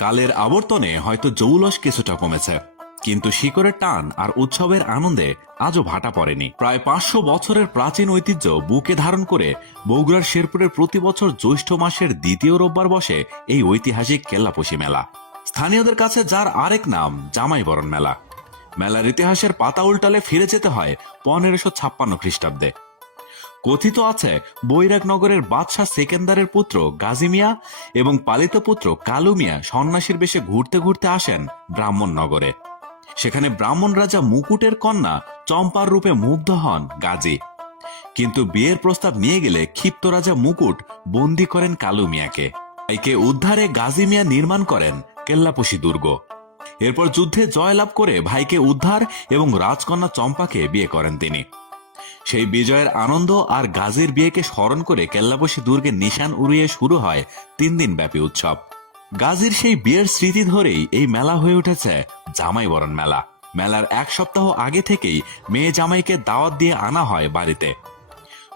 কালের আবর্তনে হয়তো জৌলস কিছুটা কমেছে, কিন্তু শিকড়ের টান আর উৎসবের আনন্দে আজও ভাটা পড়েনি। প্রায় 500 বছরের প্রাচীন ঐতিহ্য বুকে ধারণ করে বগুড়ার শেরপুরের প্রতি বছর জ্যৈষ্ঠ মাসের দ্বিতীয় রোববার বসে এই ঐতিহাসিক কেল্লাপোশি মেলা। স্থানীয়দের কাছে যার আরেক নাম জামাই বরণ মেলা। মেলার ইতিহাসের পাতা উল্টালে ফিরে যেতে হয় 1556 খ্রিস্টাব্দে। কথিত আছে বৈরাগনগরের বাদশাহ সেকেন্দারের পুত্র গাজী মিয়া এবং পালিত পুত্র কালু মিয়া সন্ন্যাসীর বেশে ঘুরতে ঘুরতে আসেন ব্রাহ্মণনগরে। সেখানে ব্রাহ্মণ রাজা মুকুটের কন্যা চম্পার রূপে মুগ্ধ হন গাজী, কিন্তু বিয়ের প্রস্তাব নিয়ে গেলে ক্ষিপ্ত রাজা মুকুট বন্দী করেন কালু মিয়াকে। একে উদ্ধারে গাজী মিয়া নির্মাণ করেন কেল্লাপোশি দুর্গ। এরপর যুদ্ধে জয়লাভ করে ভাইকে উদ্ধার এবং রাজকন্যা চম্পাকে বিয়ে করেন তিনি। সেই বিজয়ের আনন্দ আর গাজীর বিয়েকে স্মরণ করে কেল্লাপোশি দুর্গের নিশান উড়িয়ে শুরু হয় 3 দিন ব্যাপী উৎসব। গাজীর সেই বিয়ের স্মৃতি ধরেই এই মেলা হয়ে উঠেছে জামাই বরণ মেলা। মেলার 1 সপ্তাহ আগে থেকেই মেয়ে জামাইকে দাওয়াত দিয়ে আনা হয় বাড়িতে।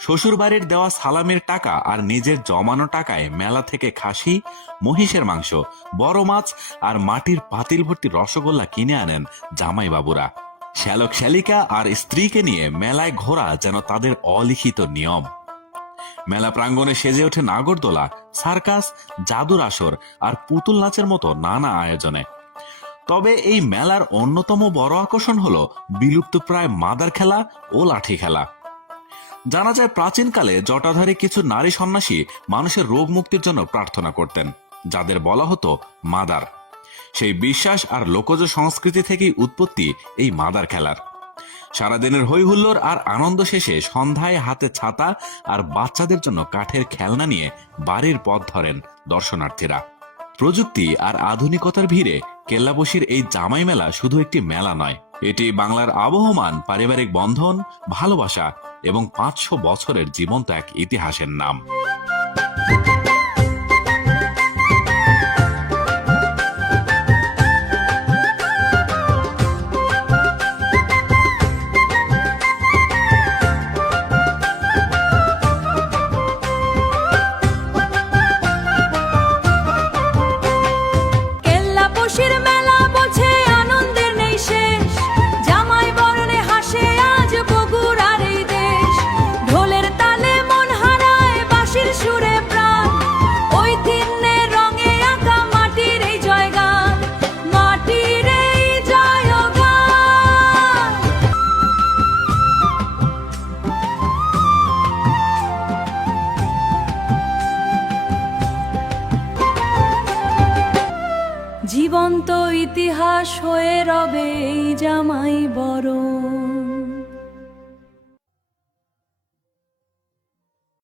শ্বশুর বাড়ির দেওয়া সালামের টাকা আর নিজের জমানো টাকায় মেলা থেকে খাসি, মহিষের মাংস, বড় মাছ আর মাটির পাতিল ভর্তি রসগোল্লা কিনে আনেন জামাই বাবুরা। শ্যালক শ্যালিকা আর স্ত্রীকে নিয়ে মেলায় ঘোরা যেন তাদের অলিখিত নিয়ম। মেলা প্রাঙ্গণে সেজে ওঠে নাগরদোলা, সার্কাস, জাদুর আসর আর পুতুল নাচের মতো নানা আয়োজনে। তবে এই মেলার অন্যতম বড় আকর্ষণ হলো বিলুপ্তপ্রায় মাদার খেলা ও লাঠি খেলা। জানা যায় প্রাচীনকালে জটাধারী কিছু নারী সন্ন্যাসী মানুষের রোগ মুক্তির জন্য প্রার্থনা করতেন, যাদের বলা হতো মাদার। সেই বিশ্বাস আর লোকজ সংস্কৃতি থেকেই উৎপত্তি এই মাদার খেলার। সারাদিনের হই হুল্লোড় আর আনন্দ শেষে সন্ধ্যায় হাতে ছাতা আর বাচ্চাদের জন্য কাঠের খেলনা নিয়ে বাড়ির পথ ধরেন দর্শনার্থীরা। প্রযুক্তি আর আধুনিকতার ভিড়ে কেল্লাপোশির এই জামাই মেলা শুধু একটি মেলা নয়, এটি বাংলার আবহমান পারিবারিক বন্ধন, ভালোবাসা এবং 500 বছরের জীবন্ত এক ইতিহাসের নাম। জীবন্ত ইতিহাস হয়ে রবে এই জামাই বরণ।